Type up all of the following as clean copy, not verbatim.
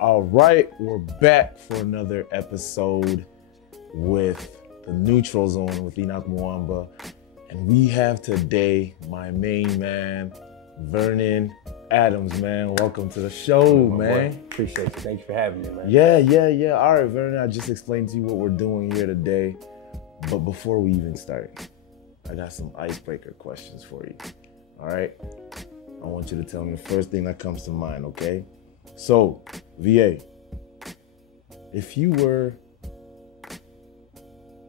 All right, we're back for another episode with the Neutral Zone with Enoch Mwamba. And we have today my main man, Vernon Adams, man. Welcome to the show, man. Boy. Appreciate you. Thank you for having me, man. Yeah. All right, Vernon, I just explained to you what we're doing here today. But before we even start, I got some icebreaker questions for you. All right? I want you to tell me the first thing that comes to mind, okay? So, VA, if you were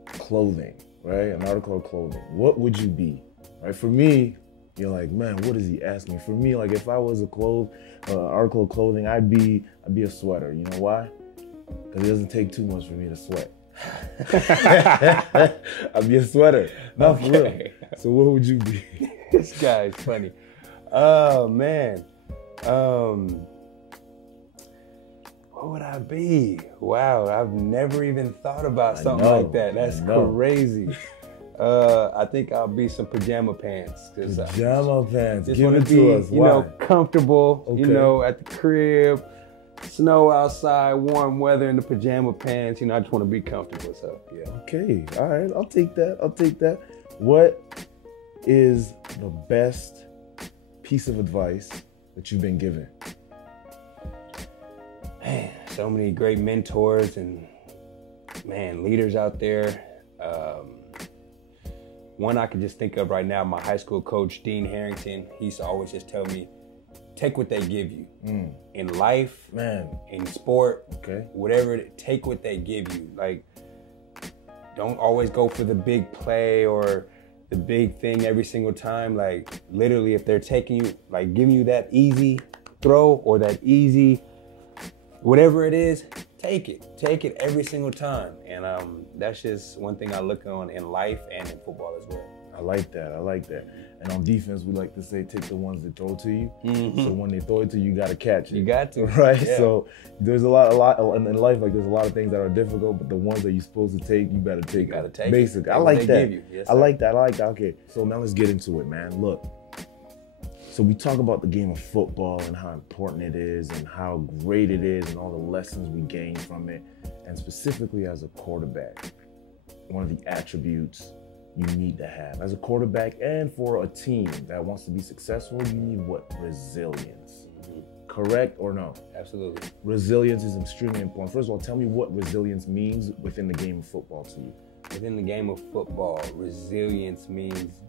clothing, right? An article of clothing, what would you be? Right? For me, you're like, man, what does he ask me? For me, like if I was a article of clothing, I'd be a sweater. You know why? Because it doesn't take too much for me to sweat. I'd be a sweater. Not for real. So what would you be? This guy is funny. Oh man. What would I be? Wow, I've never even thought about something like that. That's crazy. I think I'll be some pajama pants. Pajama pants. Just Give want it to be, to us. Why? Comfortable. Okay. At the crib, snow outside, warm weather in the pajama pants. I just want to be comfortable. So yeah. Okay. All right. I'll take that. What is the best piece of advice that you've been given? Man, so many great mentors and leaders out there. One I can just think of right now, my high school coach, Dean Harrington, he used to always just tell me, take what they give you. In life, in sport, whatever, take what they give you. Like, don't always go for the big play or the big thing every single time. Like, literally, if they're taking you, like giving you that easy throw or that easy whatever it is, take it every single time. And that's just one thing I look on in life and in football as well. I like that. And on defense, we like to say, take the ones that throw to you. So when they throw it to you, you got to catch it. You got to. Right? Yeah. So there's a lot in life, like there's a lot of things that are difficult, but the ones that you're supposed to take, you better take. You got to take Basically. it. I like that. Yes, I like that. Okay, so now let's get into it, man. Look. So we talk about the game of football and how important it is and how great it is and all the lessons we gain from it. And specifically as a quarterback, one of the attributes you need to have as a quarterback and for a team that wants to be successful, you need what? Resilience. Correct or no? Absolutely. Resilience is extremely important. First of all, tell me what resilience means within the game of football to you. Within the game of football, resilience means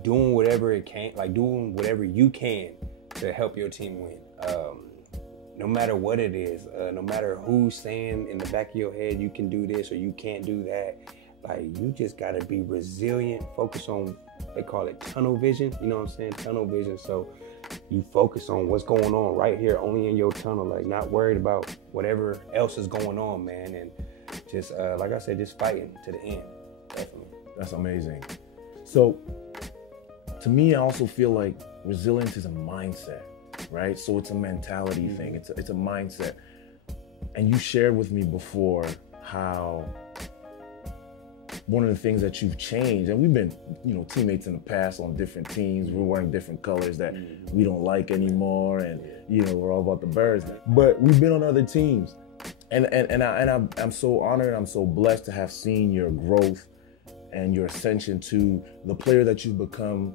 doing whatever it can, like doing whatever you can to help your team win. No matter what it is, no matter who's saying in the back of your head, you can do this or you can't do that. Like, you just gotta be resilient, focus on, they call it tunnel vision, you know what I'm saying? Tunnel vision. So you focus on what's going on right here, only in your tunnel, like not worried about whatever else is going on, man. And just, like I said, just fighting to the end, definitely. That's amazing. So, to me, I also feel like resilience is a mindset, right? So it's a mentality thing. It's a mindset. And you shared with me before how one of the things that you've changed, and we've been, teammates in the past on different teams. We're wearing different colors that we don't like anymore, and we're all about the birds. But we've been on other teams, and I'm so honored. I'm so blessed to have seen your growth and your ascension to the player that you've become,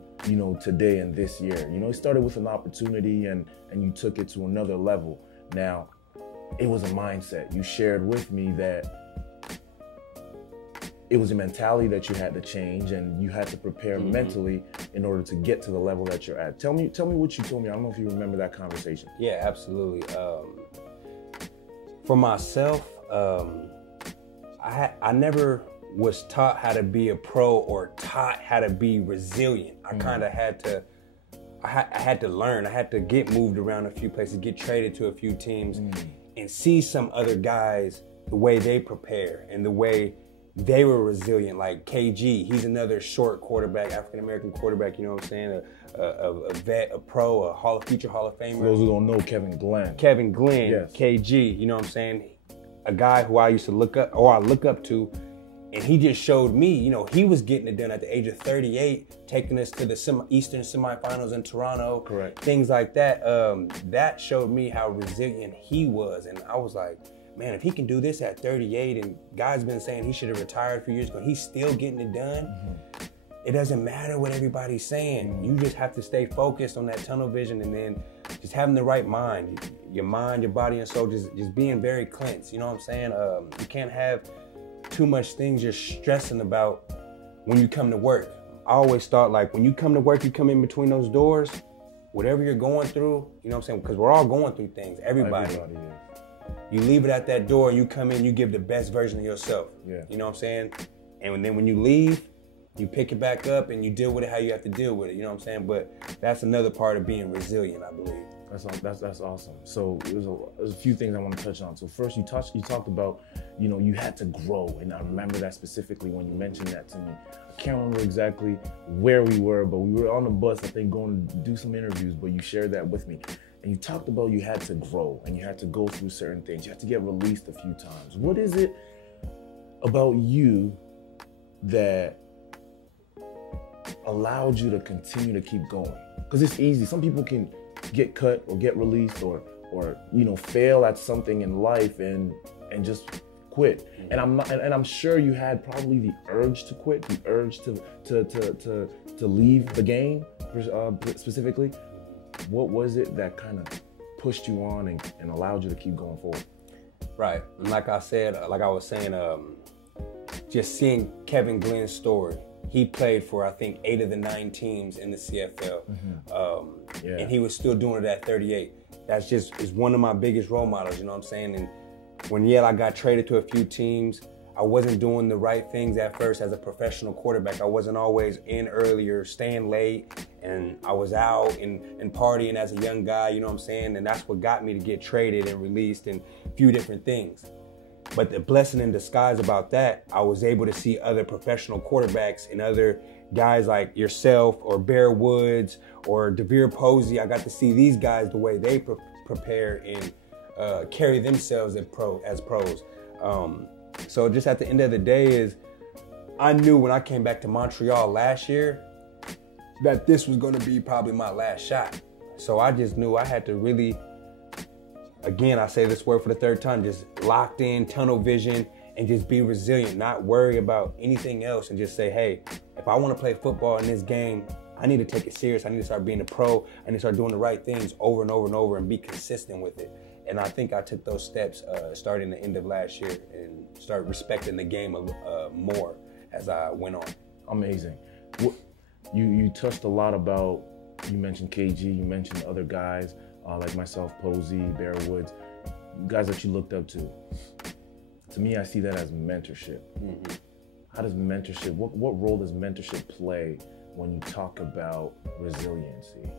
today and this year. It started with an opportunity and you took it to another level. Now, it was a mindset. You shared with me that it was a mentality that you had to change and you had to prepare mentally in order to get to the level that you're at. Tell me what you told me. I don't know if you remember that conversation. Yeah, absolutely. For myself, I never was taught how to be a pro or taught how to be resilient. I kind of had to, I had to learn. I had to get moved around a few places, get traded to a few teams, and see some other guys, the way they prepare and the way they were resilient. Like KG, he's another short quarterback, African-American quarterback, you know what I'm saying? A vet, a pro, a future Hall of Famer. For those who don't know, Kevin Glenn, yes. KG, you know what I'm saying? A guy who I used to look up, or I look up to, And he just showed me, you know, he was getting it done at the age of 38, taking us to the Eastern semifinals in Toronto. Correct. Things like that. That showed me how resilient he was. And I was like, man, if he can do this at 38 and guys been saying he should have retired a few years ago, he's still getting it done. Mm-hmm. It doesn't matter what everybody's saying. Mm-hmm. You just have to stay focused on that tunnel vision and then just having the right mind. Your mind, your body, and soul, just being very cleansed. You know what I'm saying? You can't have too much things you're stressing about when you come to work. I always thought, like, when you come to work, you come in between those doors, whatever you're going through, you know what I'm saying? Because we're all going through things, everybody is. You leave it at that door and you come in, you give the best version of yourself. Yeah. You know what I'm saying? And then when you leave, you pick it back up and you deal with it how you have to deal with it, you know what I'm saying? But that's another part of being resilient, I believe. That's awesome. So there's a few things I want to touch on. So first, you talked about, you know, you had to grow, and I remember that specifically when you mentioned that to me. I can't remember exactly where we were, but we were on the bus, I think, going to do some interviews. But you shared that with me, and you talked about you had to grow and you had to go through certain things. You had to get released a few times. What is it about you that allowed you to continue to keep going? Because it's easy. Some people can get cut or get released or you know, fail at something in life and just quit. And I'm sure you had probably the urge to quit, the urge to leave the game specifically. What was it that kind of pushed you on and allowed you to keep going forward? Right. And like I was saying, just seeing Kevin Glenn's story. He played for, I think, 8 of the 9 teams in the CFL. Mm-hmm. And he was still doing it at 38. That's is one of my biggest role models, you know what I'm saying? And when, I got traded to a few teams, I wasn't doing the right things at first as a professional quarterback. I wasn't always in earlier, staying late, and I was out and partying as a young guy, you know what I'm saying? And that's what got me to get traded and released and a few different things. But the blessing in disguise about that, I was able to see other professional quarterbacks and other guys like yourself or Bear Woods or DeVere Posey. I got to see these guys the way they prepare and carry themselves as pros. So just at the end of the day is, I knew when I came back to Montreal last year that this was going to be probably my last shot. So I just knew I had to really, again, I say this word for the third time, just locked in, tunnel vision, and just be resilient, not worry about anything else, and just say, hey, if I want to play football in this game, I need to take it serious. I need to start being a pro. I need to start doing the right things over and over and over and be consistent with it. And I think I took those steps starting the end of last year and start respecting the game more as I went on. Amazing. You touched a lot about, you mentioned KG, you mentioned other guys like myself, Posey, Bear Woods, guys that you looked up to. To me, I see that as mentorship. Mm-hmm. How does mentorship, what role does mentorship play when you talk about resiliency?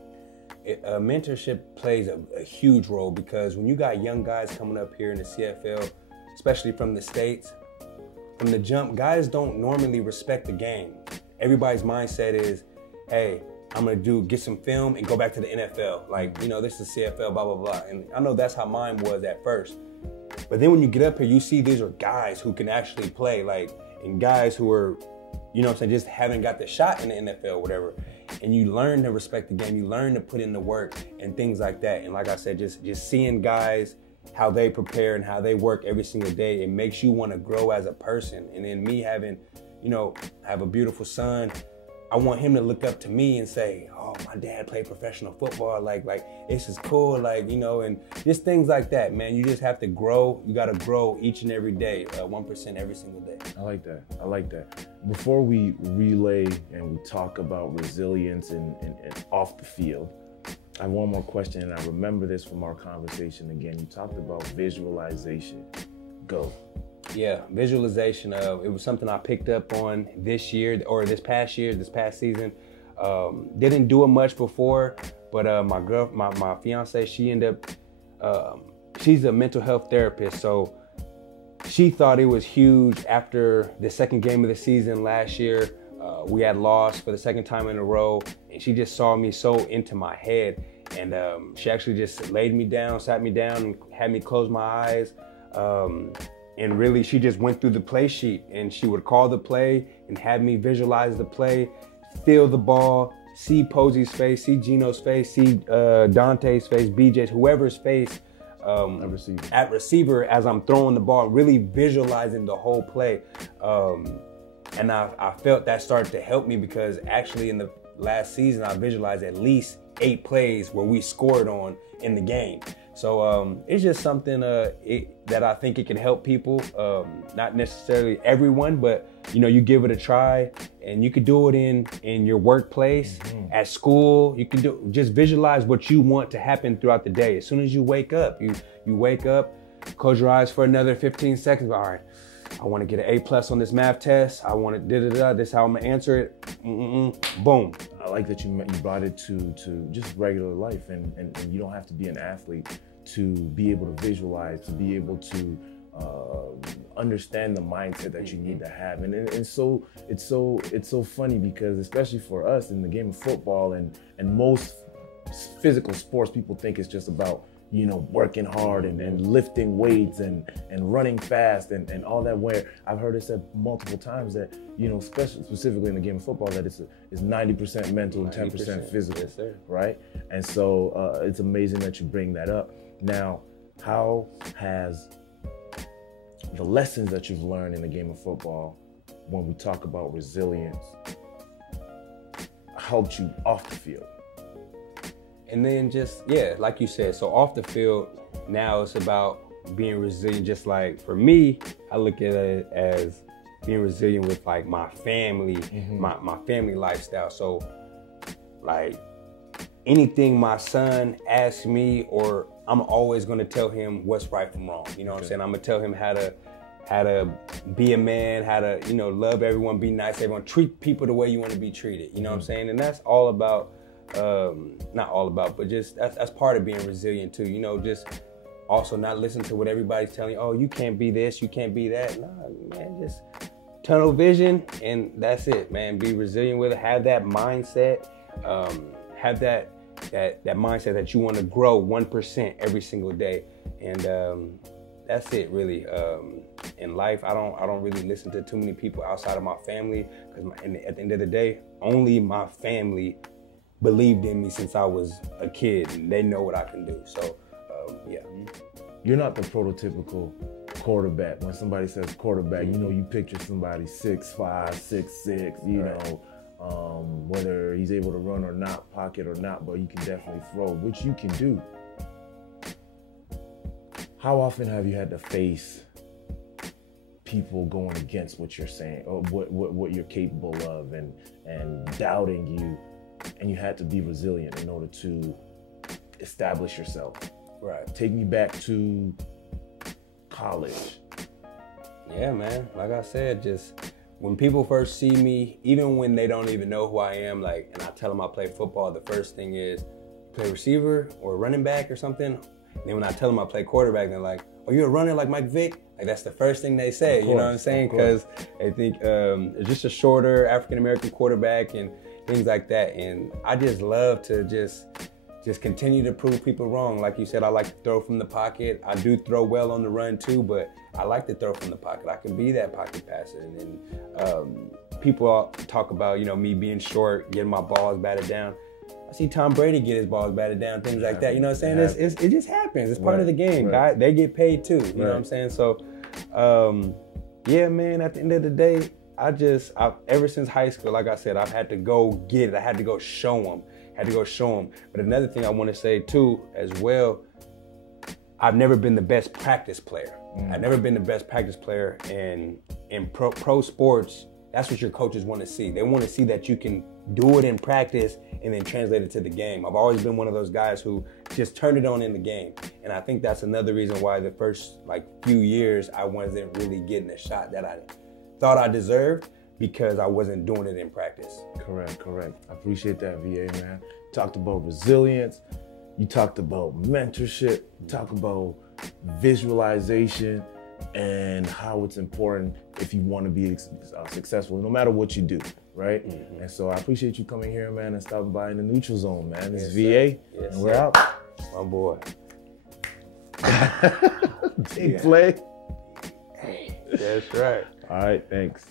Mentorship plays a huge role, because when you got young guys coming up here in the CFL, especially from the States, from the jump, guys don't normally respect the game. Everybody's mindset is, hey, I'm going to get some film and go back to the NFL. Like, you know, this is CFL, blah, blah, blah. And I know that's how mine was at first. But then when you get up here, you see these are guys who can actually play, like, and guys who are, you know what I'm saying, just haven't got the shot in the NFL or whatever. And you learn to respect the game. You learn to put in the work and things like that. And like I said, just seeing guys, how they prepare and how they work every single day, it makes you want to grow as a person. And then me having, you know, I have a beautiful son. I want him to look up to me and say, oh, my dad played professional football. Like this is cool. Like, you know, and just things like that, man. You just have to grow. You got to grow each and every day, 1% every single day. I like that. Before we relay and we talk about resilience and off the field, I have one more question, and I remember this from our conversation again. You talked about visualization. Go. Yeah, visualization. It was something I picked up on this year, or this past season. Didn't do it much before, but my fiance, she ended up, she's a mental health therapist, so she thought it was huge after the second game of the season last year. We had lost for the second time in a row, and she just saw me so into my head, and she actually just laid me down, sat me down, and had me close my eyes. And really, she just went through the play sheet, and she would call the play and have me visualize the play, feel the ball, see Posey's face, see Gino's face, see Dante's face, BJ's, whoever's face at receiver as I'm throwing the ball, really visualizing the whole play. And I felt that started to help me, because actually in the last season, I visualized at least 8 plays where we scored on in the game. So it's just something that I think it can help people. Not necessarily everyone, but you give it a try, and you could do it in your workplace, at school. You can just visualize what you want to happen throughout the day. As soon as you wake up, you wake up, close your eyes for another 15 seconds. All right, I want to get an A+ on this math test. I want to this is how I'm gonna answer it. Boom. I like that you brought it to just regular life, and you don't have to be an athlete to be able to visualize, to be able to understand the mindset that you need to have. And it's so funny, because especially for us in the game of football and most physical sports, people think it's just about working hard and lifting weights and running fast and all that, where I've heard it said multiple times that, specifically in the game of football, that it's 90% mental and 10% physical, yes, sir. Right? And so it's amazing that you bring that up. Now, how has the lessons that you've learned in the game of football, when we talk about resilience, helped you off the field? And then just, like you said, so off the field, now it's about being resilient. Just like for me, I look at it as being resilient with like my family, my family lifestyle. So like anything my son asks me, or I'm always gonna tell him what's right from wrong. You know what I'm saying? I'm gonna tell him how to be a man, how to, love everyone, be nice to everyone, treat people the way you want to be treated. You know what I'm saying? And that's all about, not all about, but just that's part of being resilient too. Just also not listen to what everybody's telling you. Oh, you can't be this, you can't be that. Nah, man, just tunnel vision, and that's it, man. Be resilient with it. Have that mindset. Have that mindset that you want to grow 1% every single day, and that's it, really. In life, I don't really listen to too many people outside of my family, because at the end of the day, only my family believed in me since I was a kid, and they know what I can do. So, yeah. You're not the prototypical quarterback. When somebody says quarterback, you picture somebody 6'5", 6'6", whether he's able to run or not, pocket or not, but you can definitely throw, which you can do. How often have you had to face people going against what you're saying, or what you're capable of, and doubting you, and you had to be resilient in order to establish yourself? Right. Take me back to college. Yeah, man. Like I said, just when people first see me, even when they don't even know who I am, and I tell them I play football, the first thing is, play receiver or running back or something. And then when I tell them I play quarterback, they're like, "Oh, you're a runner like Mike Vick?" Like, that's the first thing they say. You know what I'm saying? Because they think it's just a shorter African-American quarterback and things like that. And I just love to just continue to prove people wrong. Like you said, I like to throw from the pocket. I do throw well on the run too, but I like to throw from the pocket. I can be that pocket passer. And then people talk about, me being short, getting my balls batted down. I see Tom Brady get his balls batted down, things like that. You know what I'm saying? It just happens. It's part of the game. Right. They get paid too. You know what I'm saying? So, yeah, man, at the end of the day, ever since high school, like I said, I've had to go get it. I had to go show them. But another thing I want to say too, as well, I've never been the best practice player. I've never been the best practice player in pro sports. That's what your coaches want to see. They want to see that you can do it in practice and then translate it to the game. I've always been one of those guys who just turned it on in the game. And I think that's another reason why the first few years I wasn't really getting a shot that I thought I deserved, because I wasn't doing it in practice. Correct. I appreciate that, VA, man. Talked about resilience. You talked about mentorship. You talked about visualization and how it's important if you want to be successful, no matter what you do, right? And so I appreciate you coming here, man, and stopping by in the Neutral Zone, man. This is VA, and we're out. My boy. Big play. Hey, that's right. All right, thanks.